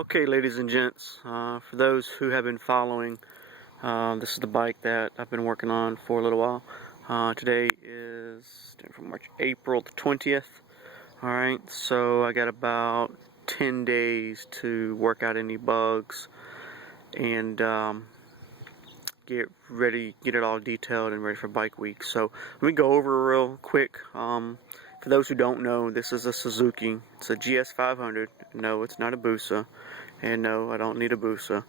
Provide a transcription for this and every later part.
Okay, ladies and gents, for those who have been following, this is the bike that I've been working on for a little while. Today is April the 20th. Alright, so I got about 10 days to work out any bugs and get it all detailed and ready for bike week. So let me go over real quick. For those who don't know, this is a Suzuki. It's a GS500. No, it's not a Busa. And no, I don't need a Busa.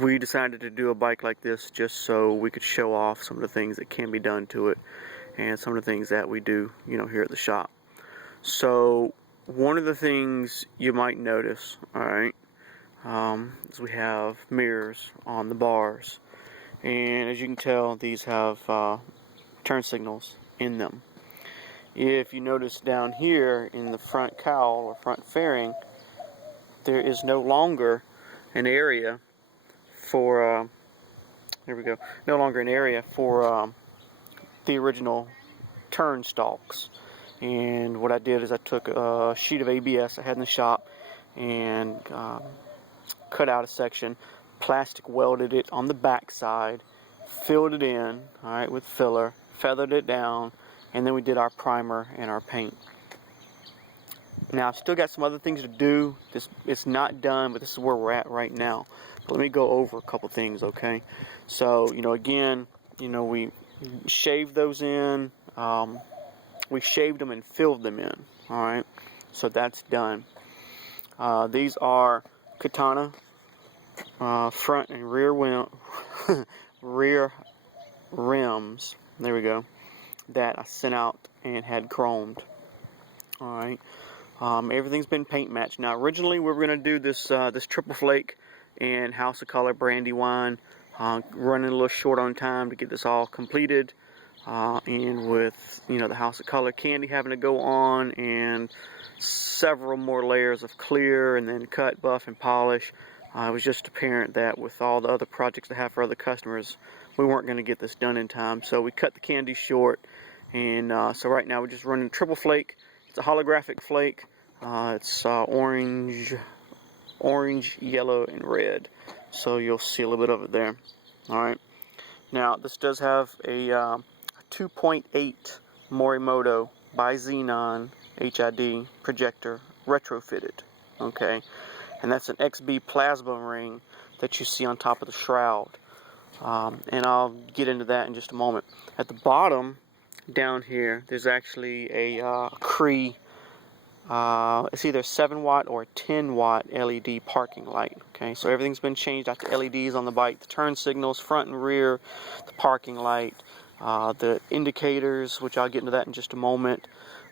We decided to do a bike like this just so we could show off some of the things that can be done to it and some of the things that we do, here at the shop. So one of the things you might notice, alright, is we have mirrors on the bars. And as you can tell, these have turn signals in them. If you notice down here in the front cowl or front fairing, there is no longer an area for no longer an area for the original turn stalks. And what I did is I took a sheet of ABS I had in the shop and cut out a section, plastic welded it on the back side, filled it in, alright, with filler, feathered it down, and then we did our primer and our paint. Now I've still got some other things to do. It's not done, but this is where we're at right now. But let me go over a couple things, okay? So, again, we shaved those in. We shaved them and filled them in, alright? So that's done. These are Katana front and rear rear rims, there we go, that I sent out and had chromed. Alright, everything's been paint matched. Now originally we were going to do this this triple flake and House of Color Brandywine, running a little short on time to get this all completed, and with the House of Color candy having to go on and several more layers of clear and then cut, buff, and polish. It was just apparent that with all the other projects I have for other customers, we weren't going to get this done in time. So we cut the candy short, and so right now we're just running triple flake. It's a holographic flake. It's orange, yellow, and red. So you'll see a little bit of it there. All right. Now this does have a 2.8 Morimoto Bi-Xenon Hid projector retrofitted. Okay. And that's an XB plasma ring that you see on top of the shroud. And I'll get into that in just a moment. At the bottom, down here, there's actually a Cree, it's either 7-watt or 10-watt LED parking light. Okay, so everything's been changed out to LEDs on the bike. The turn signals, front and rear, the parking light, the indicators, which I'll get into that in just a moment.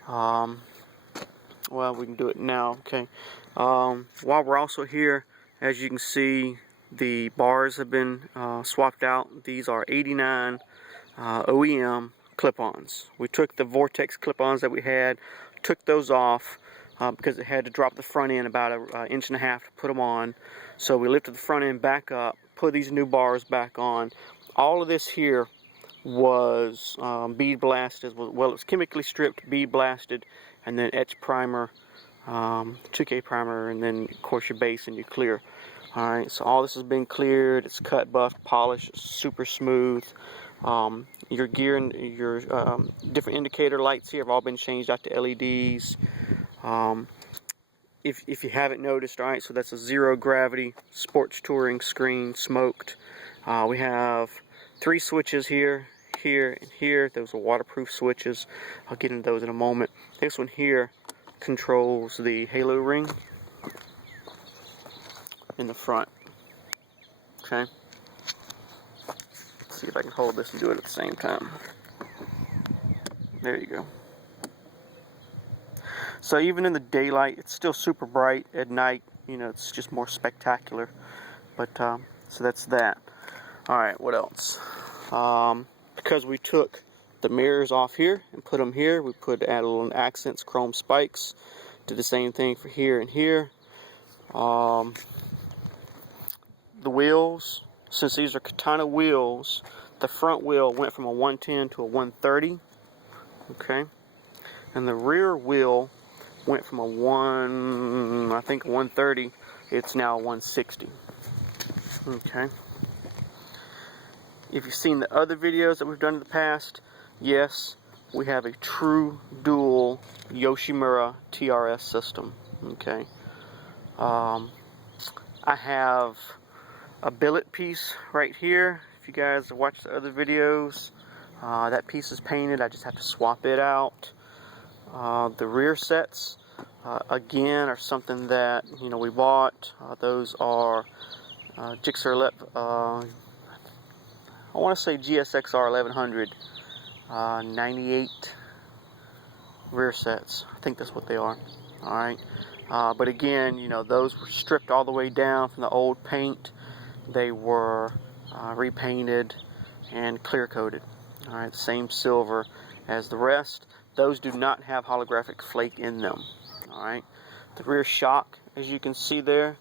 Well, we can do it now, okay. While we're also here, as you can see, the bars have been swapped out. These are 89 OEM clip-ons. We took the Vortex clip-ons that we had, took those off because it had to drop the front end about an inch and a half to put them on. So we lifted the front end back up, put these new bars back on. All of this here was bead blasted. Well, it was chemically stripped, bead blasted, and then etch primer, 2K primer, and then of course your base and your clear. Alright, so all this has been cleared. It's cut, buffed, polished, super smooth. Your gear and your different indicator lights here have all been changed out to LEDs. If you haven't noticed, alright, so that's a zero gravity sports touring screen, smoked. We have 3 switches here, here, and here. Those are waterproof switches. I'll get into those in a moment. This one here controls the halo ring in the front. Okay. Let's see if I can hold this and do it at the same time. There you go. So even in the daylight, it's still super bright. At night, it's just more spectacular. But so that's that. All right, what else? Because we took the mirrors off here and put them here, we added little accents, chrome spikes. Did the same thing for here and here. The wheels, since these are Katana wheels, the front wheel went from a 110 to a 130. Okay. And the rear wheel went from a I think 130, it's now 160. Okay. If you've seen the other videos that we've done in the past, yes, we have a true dual Yoshimura TRS system. Okay. I have a billet piece right here. If you guys watch the other videos, that piece is painted. I just have to swap it out. The rear sets, again, are something that we bought. Those are Gixxer, I want to say GSXR 1100 98 rear sets. I think that's what they are. All right. But again, those were stripped all the way down from the old paint. They were repainted and clear coated. All right, same silver as the rest. Those do not have holographic flake in them. All right. The rear shock, as you can see there,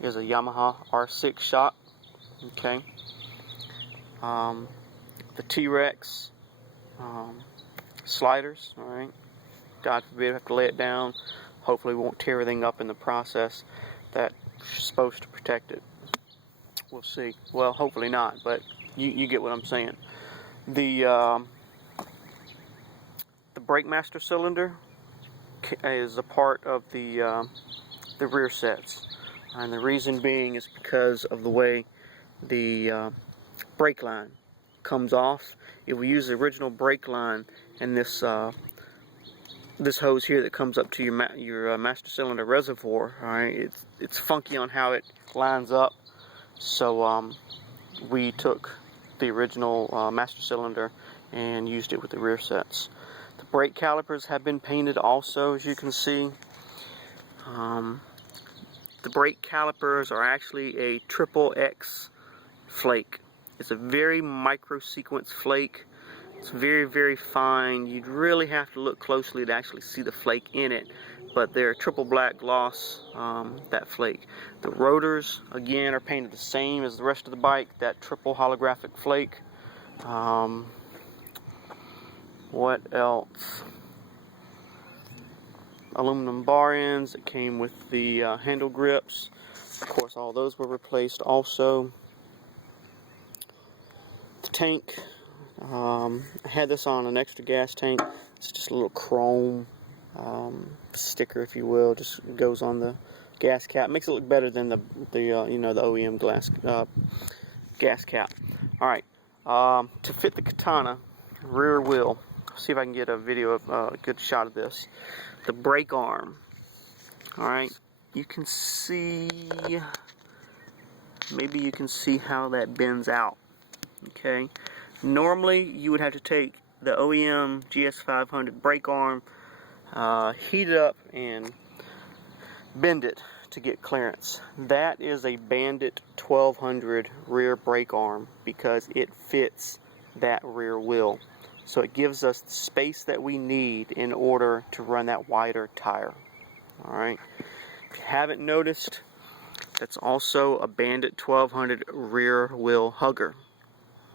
is a Yamaha R6 shock. Okay. The T-Rex sliders. All right. God forbid I have to lay it down. Hopefully we won't tear everything up in the process. That's supposed to protect it. We'll see. Well, hopefully not, but you get what I'm saying. The brake master cylinder is a part of the rear sets, and the reason being is because of the way the brake line comes off. If we use the original brake line and this this hose here that comes up to your master cylinder reservoir, all right, it's funky on how it lines up. So we took the original master cylinder and used it with the rear sets. The brake calipers have been painted also, as you can see. The brake calipers are actually a XXX flake. It's a very micro sequence flake. It's very, very fine. You'd really have to look closely to actually see the flake in it, but they're triple black gloss, that flake. The rotors, again, are painted the same as the rest of the bike, that triple holographic flake. What else? Aluminum bar ends that came with the handle grips. Of course, all those were replaced also. The tank. I had this on an extra gas tank. It's just a little chrome sticker, if you will, just goes on the gas cap. Makes it look better than the OEM gas cap. All right, to fit the Katana rear wheel. See if I can get a video of a good shot of this. The brake arm. All right, you can see. Maybe you can see how that bends out. Okay. Normally, you would have to take the OEM GS500 brake arm, heat it up, and bend it to get clearance. That is a Bandit 1200 rear brake arm because it fits that rear wheel. So it gives us the space that we need in order to run that wider tire. All right. If you haven't noticed, that's also a Bandit 1200 rear wheel hugger.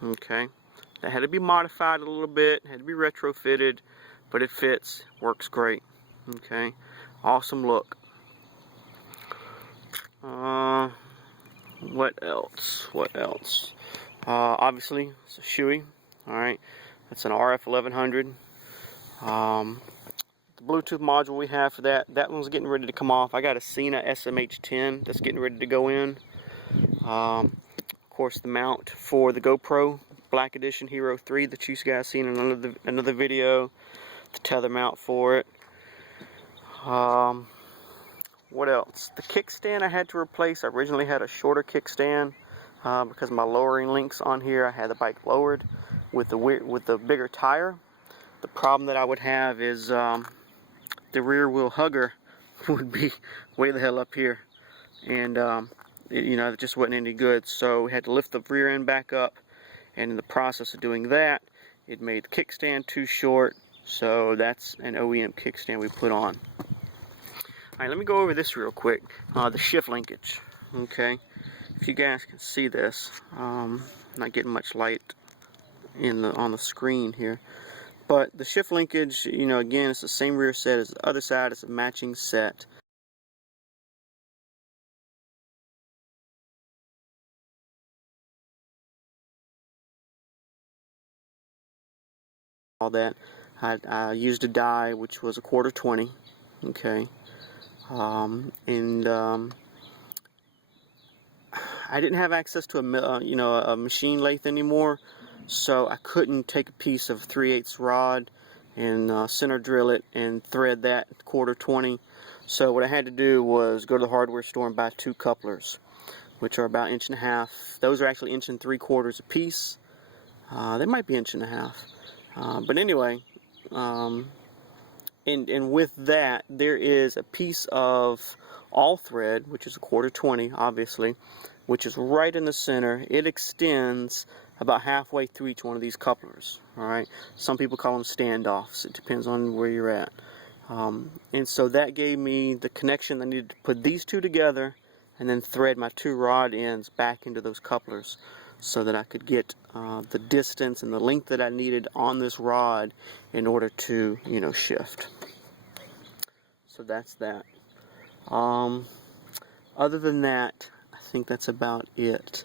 Okay. That had to be modified a little bit, had to be retrofitted, but it fits, works great. Okay, awesome look. What else? What else? Obviously, it's a Shoei. All right, that's an RF 1100. The Bluetooth module we have for that one's getting ready to come off. I got a Sena SMH10 that's getting ready to go in. Of course, the mount for the GoPro Black Edition Hero 3 that you guys seen in another video, the tether mount for it. What else? The kickstand I had to replace. I originally had a shorter kickstand because my lowering links on here, I had the bike lowered with the bigger tire. The problem that I would have is the rear wheel hugger would be way the hell up here, and it just wasn't any good. So we had to lift the rear end back up. And in the process of doing that, it made the kickstand too short, so that's an OEM kickstand we put on. Alright, let me go over this real quick. The shift linkage. Okay, if you guys can see this, not getting much light on the screen here, But the shift linkage, you know, again, it's the same rear set as the other side. It's a matching set. All that. I used a die which was a 1/4 20. Okay. I didn't have access to a machine lathe anymore, so I couldn't take a piece of 3/8 rod and center drill it and thread that 1/4 20. So what I had to do was go to the hardware store and buy 2 couplers, which are about 1.5 inches. Those are actually 1 3/4 a piece. They might be 1.5 inches, but anyway. And with that, there is a piece of all thread, which is a 1/4 20, obviously, which is right in the center. It extends about halfway through each one of these couplers. All right. Some people call them standoffs. It depends on where you're at. And so that gave me the connection I needed to put these two together, and then thread my 2 rod ends back into those couplers, so that I could get the distance and the length that I needed on this rod in order to, you know, shift. So that's that. Other than that, I think that's about it.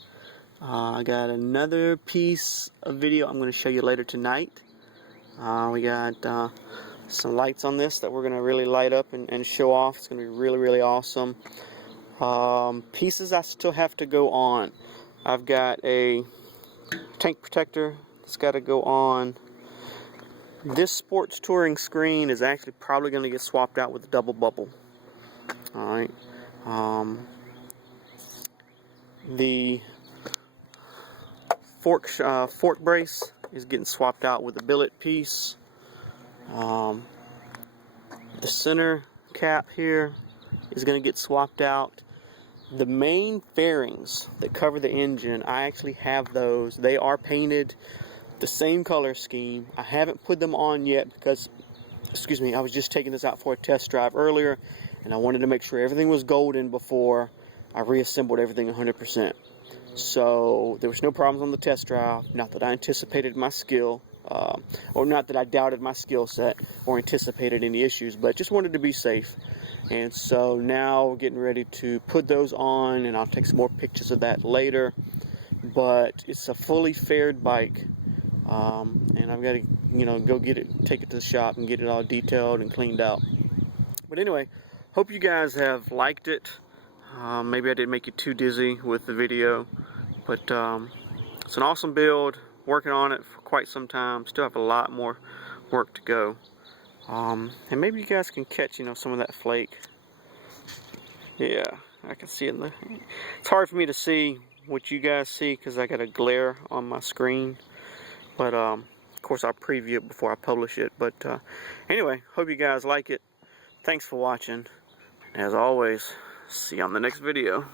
I got another piece of video I'm going to show you later tonight. We got some lights on this that we're going to really light up and show off. It's going to be really, really awesome. Pieces I still have to go on. I've got a tank protector that's got to go on. This sports touring screen is actually probably going to get swapped out with a double bubble. Alright. The fork brace is getting swapped out with a billet piece. The center cap here is going to get swapped out. The main fairings that cover the engine, I actually have those. They are painted the same color scheme. I haven't put them on yet because, excuse me, I was just taking this out for a test drive earlier, and I wanted to make sure everything was golden before I reassembled everything 100%. So there was no problems on the test drive. Not that I anticipated my skill, or not that I doubted my skill set or anticipated any issues, but just wanted to be safe. And so now getting ready to put those on, and I'll take some more pictures of that later. But it's a fully faired bike, and I've got to, you know, go get it, take it to the shop and get it all detailed and cleaned out. But anyway, hope you guys have liked it. Maybe I didn't make you too dizzy with the video, but it's an awesome build. Working on it for quite some time. Still have a lot more work to go. And maybe you guys can catch, you know, some of that flake. Yeah, I can see it. It's hard for me to see what you guys see because I got a glare on my screen. But of course I'll preview it before I publish it. But anyway, hope you guys like it. Thanks for watching. As always, see you on the next video.